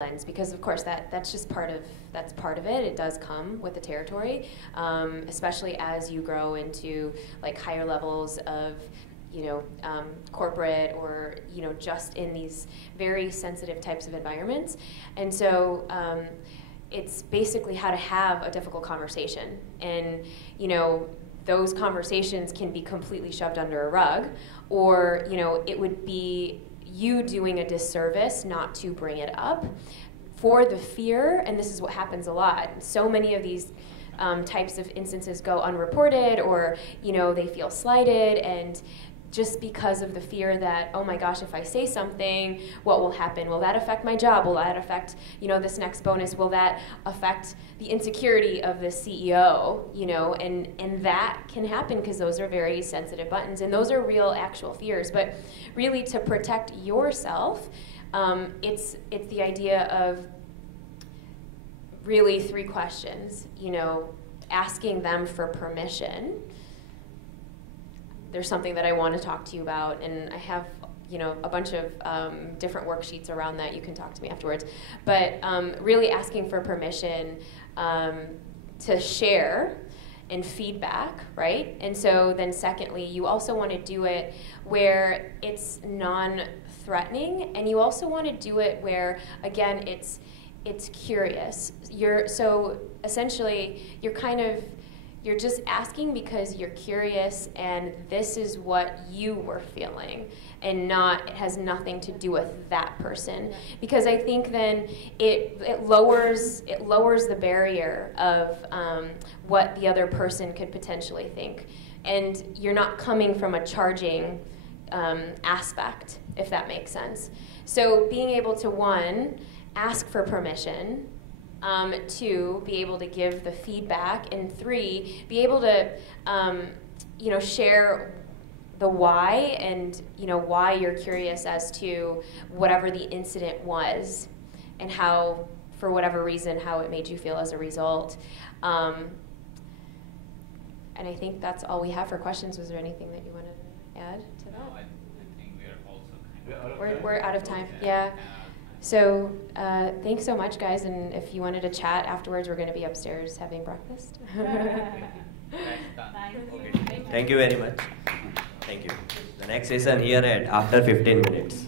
lens, because of course that's just part of it. It does come with the territory, especially as you grow into like higher levels of corporate, or just in these very sensitive types of environments. And so it's basically how to have a difficult conversation, and those conversations can be completely shoved under a rug, or it would be you doing a disservice not to bring it up for the fear. And this is what happens a lot. So many of these types of instances go unreported, or they feel slighted, and just because of the fear that, oh my gosh, if I say something, what will happen? Will that affect my job? Will that affect this next bonus? Will that affect the insecurity of the CEO? And that can happen because those are very sensitive buttons, and those are real, actual fears. But really, to protect yourself, it's the idea of really 3 questions. Asking them for permission. There's something that I want to talk to you about, and I have a bunch of different worksheets around that. You can talk to me afterwards. But really asking for permission to share and feedback, right? And so then secondly, you also want to do it where it's non-threatening, and you also want to do it where, again, it's curious. So essentially, you're just asking because you're curious, and this is what you were feeling, and it has nothing to do with that person. Because I think then it lowers the barrier of what the other person could potentially think, and you're not coming from a charging aspect, if that makes sense. So being able to, 1, ask for permission, 2, be able to give the feedback, and 3, be able to share the why, and why you're curious as to whatever the incident was, and how, for whatever reason, how it made you feel as a result. And I think that's all we have for questions. Was there anything that you wanted to add to that? No, I think we are also kind of we're out of time. Yeah. So thanks so much, guys, and if you wanted to chat afterwards, we're going to be upstairs having breakfast. Thank you very much. Thank you. The next session here after 15 minutes.